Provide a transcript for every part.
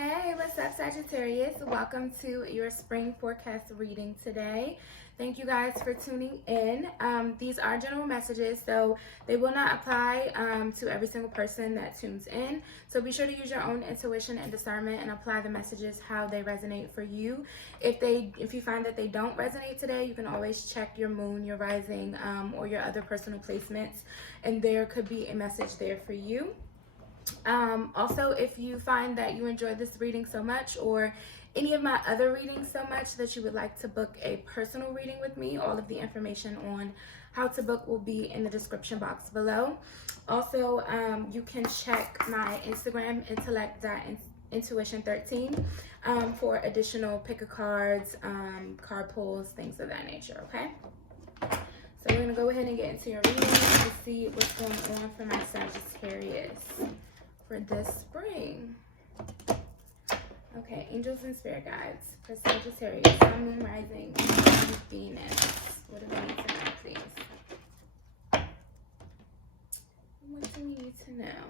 Hey, what's up, Sagittarius? Welcome to your spring forecast reading today. Thank you guys for tuning in. These are general messages, so they will not apply to every single person that tunes in. So be sure to use your own intuition and discernment and apply the messages how they resonate for you. If you find that they don't resonate today, you can always check your moon, your rising, or your other personal placements, and there could be a message there for you. Also, if you find that you enjoyed this reading so much or any of my other readings so much that you would like to book a personal reading with me, all of the information on how to book will be in the description box below. Also, you can check my Instagram, intellect.intuition13, for additional pick a cards, card pulls, things of that nature, okay? So we're going to go ahead and get into your reading to see what's going on for my Sagittarius for this spring. Okay, angels and spirit guides for Sagittarius, Sun, Moon, Rising, and Venus. What do we need to know, please? What do we need to know?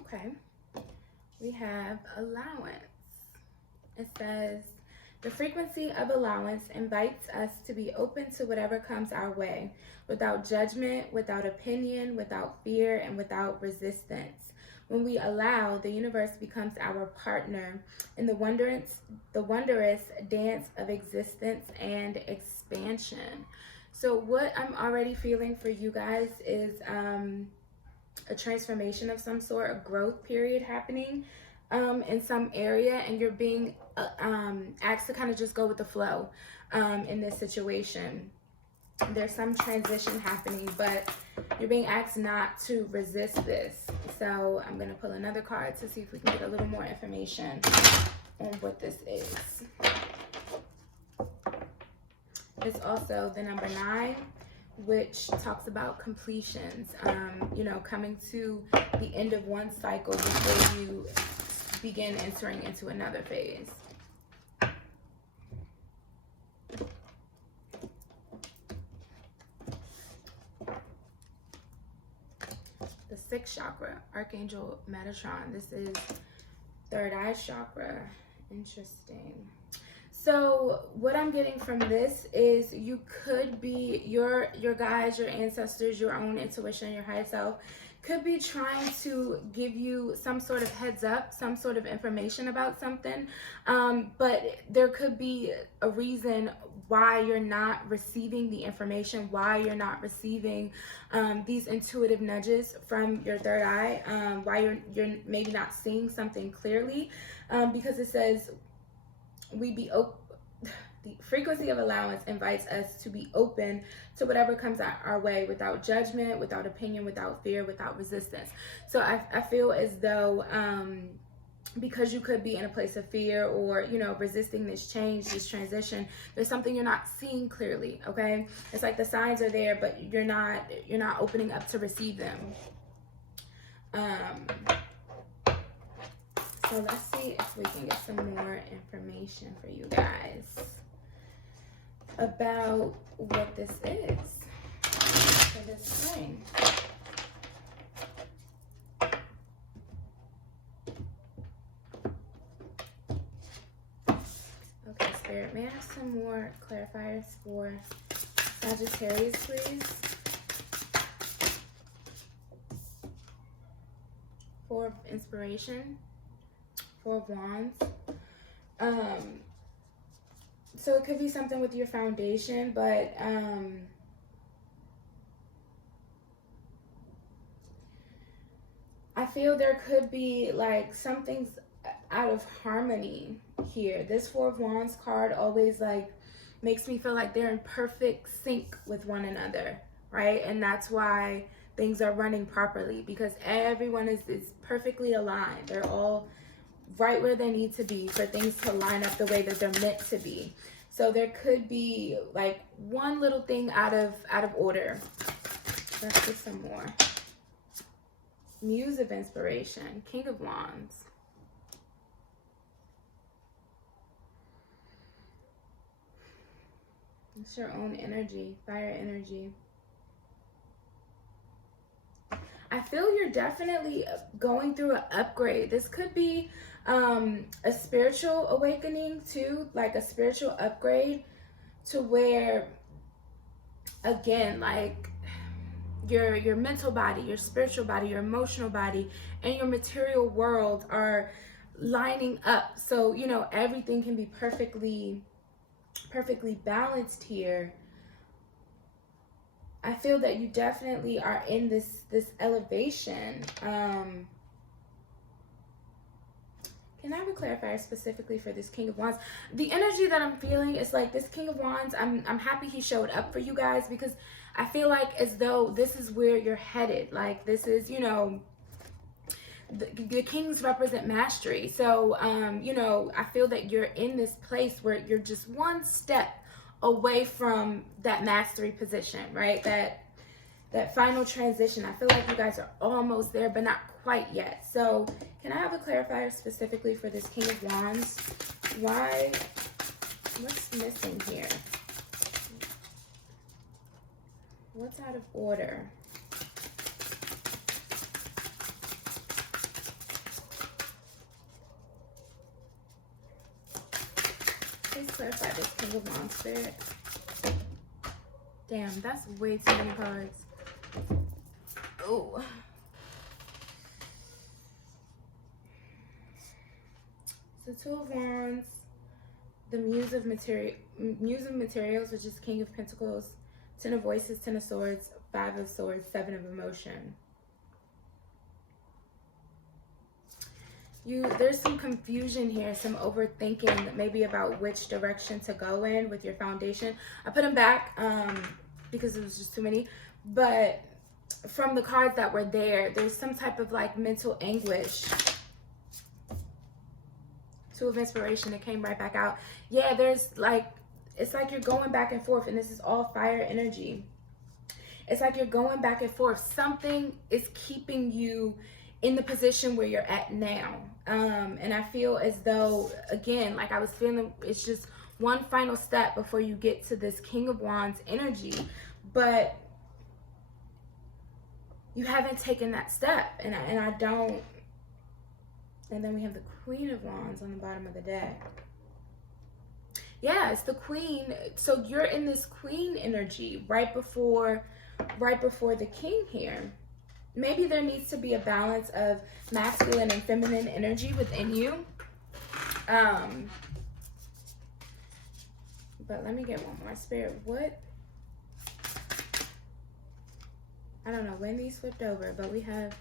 Okay, we have allowance. It says, the frequency of allowance invites us to be open to whatever comes our way, without judgment, without opinion, without fear, and without resistance. When we allow, the universe becomes our partner in the wondrous dance of existence and expansion. So what I'm already feeling for you guys is a transformation of some sort, a growth period happening in some area, and you're being asked to kind of just go with the flow in this situation. There's some transition happening, but you're being asked not to resist this. So I'm going to pull another card to see if we can get a little more information on what this is. It's also the number 9, which talks about completions, coming to the end of one cycle before you begin entering into another phase. The 6th chakra, Archangel Metatron. This is third eye chakra. Interesting. So what I'm getting from this is you could be, your guides, your ancestors, your own intuition, your higher self could be trying to give you some sort of heads up, some sort of information about something, but there could be a reason why you're not receiving the information, why you're not receiving these intuitive nudges from your third eye, why you're maybe not seeing something clearly, because it says the frequency of allowance invites us to be open to whatever comes our way, without judgment, without opinion, without fear, without resistance. So I feel as though because you could be in a place of fear or, resisting this change, this transition, there's something you're not seeing clearly, okay? It's like the signs are there, but you're not opening up to receive them. So let's see if we can get some more information for you guys about what this is for this spring. Okay, Spirit, may I have some more clarifiers for Sagittarius, please? 4 of Inspiration, 4 of Wands. So it could be something with your foundation, but I feel there could be like something's out of harmony here. This 4 of Wands card always makes me feel like they're in perfect sync with one another, right? And that's why things are running properly, because everyone is perfectly aligned. They're all right where they need to be for things to line up the way that they're meant to be. So there could be like one little thing out of order. Let's get some more. Muse of Inspiration, King of Wands. It's your own energy, fire energy. I feel you're definitely going through an upgrade. This could be a spiritual awakening too, like a spiritual upgrade to where, again, like your mental body, your spiritual body, your emotional body, and your material world are lining up. So, you know, everything can be perfectly balanced here. I feel that you definitely are in this elevation. Can I have a clarifier specifically for this King of Wands? The energy that I'm feeling is like this King of Wands, I'm happy he showed up for you guys, because I feel like as though this is where you're headed. Like this is, you know, the kings represent mastery. So, you know, I feel that you're in this place where you're just one step away from that mastery position, right? That final transition. I feel like you guys are almost there, but not quite yet. So can I have a clarifier specifically for this King of Wands? Why? What's missing here? What's out of order? Please clarify this King of Wands, Spirit. Damn, that's way too many cards. Oh. So Two of Wands, the Muse of Materials, which is King of Pentacles, Ten of Voices, Ten of Swords, Five of Swords, Seven of Emotion. There's some confusion here, some overthinking maybe about which direction to go in with your foundation. I put them back because it was just too many, but from the cards that were there, there's some type of like mental anguish. Two of Inspiration, it came right back out. Yeah, there's like, it's like you're going back and forth, and this is all fire energy. It's like you're going back and forth. Something is keeping you in the position where you're at now. And I feel as though, again, like I was feeling, it's just one final step before you get to this King of Wands energy, but you haven't taken that step, and I don't. And then we have the Queen of Wands on the bottom of the deck. Yeah, it's the Queen. So you're in this Queen energy right before the King here. Maybe there needs to be a balance of masculine and feminine energy within you. But let me get one more. Spirit, what? I don't know when these flipped over, but we have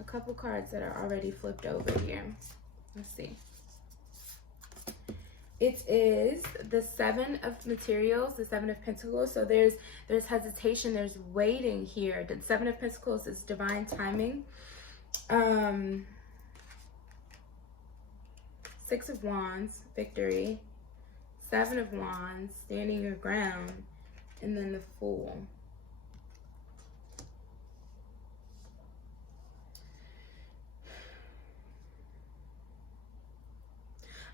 a couple cards that are already flipped over here. Let's see. It is the Seven of Materials, the Seven of Pentacles. So there's hesitation, there's waiting here. The Seven of Pentacles is divine timing. Six of Wands, victory. Seven of Wands, standing your ground. And then the Fool.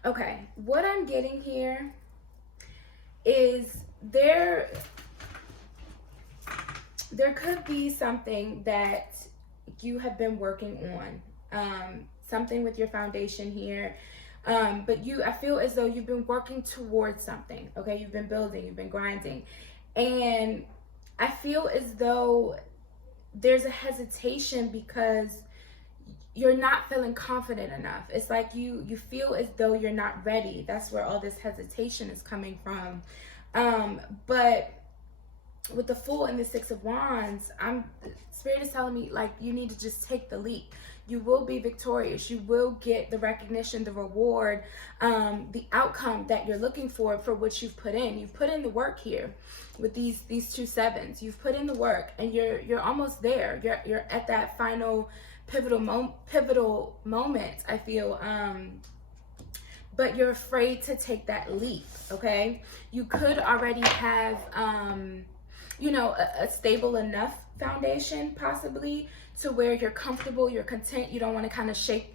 Okay, what I'm getting here is there could be something that you have been working on, something with your foundation here, but I feel as though you've been working towards something, okay? You've been building, you've been grinding, and I feel as though there's a hesitation because you're not feeling confident enough. It's like you feel as though you're not ready. That's where all this hesitation is coming from. But with the Fool and the Six of Wands, Spirit is telling me like you need to just take the leap. You will be victorious. You will get the recognition, the reward, the outcome that you're looking for what you've put in. You've put in the work here with these two sevens. You've put in the work, and you're almost there. You're at that final pivotal moment, I feel, but you're afraid to take that leap. Okay, you could already have you know, a stable enough foundation, possibly, to where you're comfortable, you're content, you don't want to kind of shake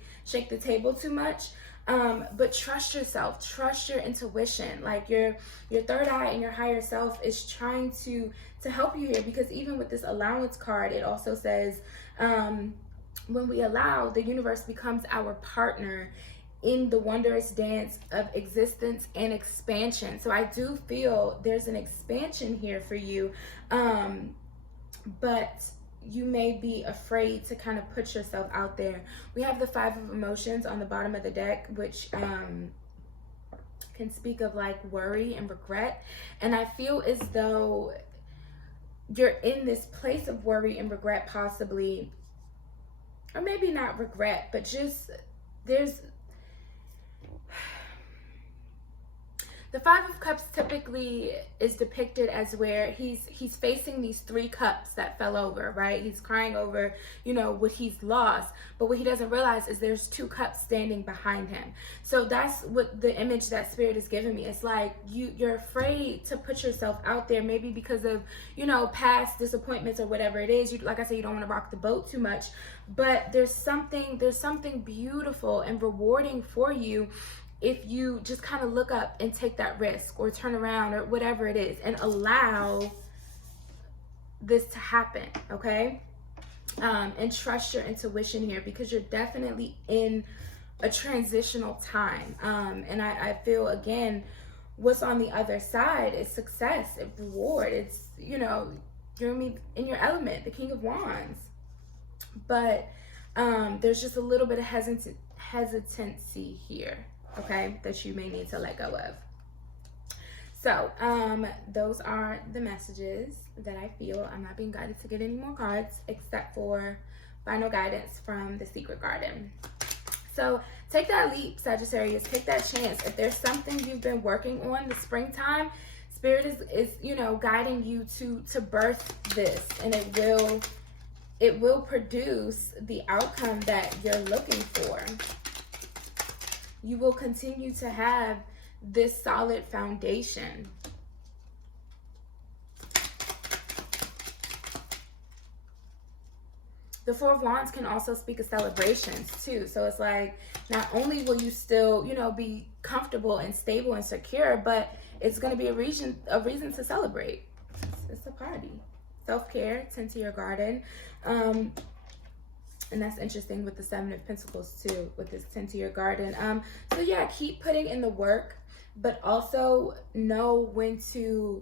the table too much, But trust yourself, trust your intuition. Like your third eye and your higher self is trying to help you here, because even with this allowance card, it also says, when we allow, the universe becomes our partner in the wondrous dance of existence and expansion. So I do feel there's an expansion here for you, but you may be afraid to kind of put yourself out there. We have the 5 of emotions on the bottom of the deck, which can speak of like worry and regret. And I feel as though you're in this place of worry and regret, possibly, or maybe not regret, but just there's the 5 of Cups typically is depicted as where he's facing these 3 cups that fell over, right? He's crying over, you know, what he's lost, but what he doesn't realize is there's 2 cups standing behind him. So that's what the image that Spirit is giving me. It's like you're afraid to put yourself out there, maybe because of, you know, past disappointments or whatever it is. You, like I said, you don't want to rock the boat too much, but there's something beautiful and rewarding for you if you just kind of look up and take that risk, or turn around, or whatever it is, and allow this to happen, okay? And trust your intuition here, because you're definitely in a transitional time. And I feel, again, what's on the other side is success, it's reward. It's, you know, you're in your element, the King of Wands. But there's just a little bit of hesitancy here, okay, that you may need to let go of. So those are the messages that I feel. I'm not being guided to get any more cards, except for final guidance from the Secret Garden. So take that leap, Sagittarius. Take that chance. If there's something you've been working on, the springtime, Spirit is you know, guiding you to birth this, and it will produce the outcome that you're looking for. You will continue to have this solid foundation. The 4 of Wands can also speak of celebrations too. So it's like, not only will you still, you know, be comfortable and stable and secure, but it's going to be a reason to celebrate. It's a party. Self-care, tend to your garden. And that's interesting with the 7 of Pentacles too, with this tend to your garden. So yeah, keep putting in the work, but also know when to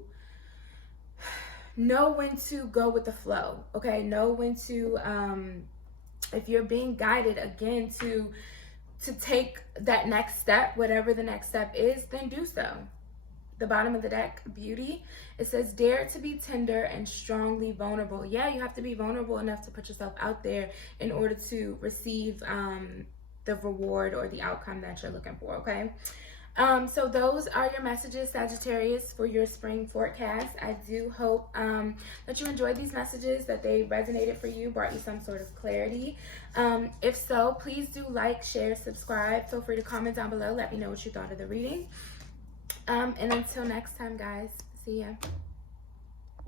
go with the flow, okay? Know when to, if you're being guided, again, to take that next step, whatever the next step is, then do so. The bottom of the deck, Beauty, it says, dare to be tender and strongly vulnerable. Yeah, you have to be vulnerable enough to put yourself out there in order to receive the reward or the outcome that you're looking for, okay? So those are your messages, Sagittarius, for your spring forecast. I do hope that you enjoyed these messages, that they resonated for you, brought you some sort of clarity. If so, please do like, share, subscribe. Feel free to comment down below. Let me know what you thought of the reading. And until next time, guys, see ya.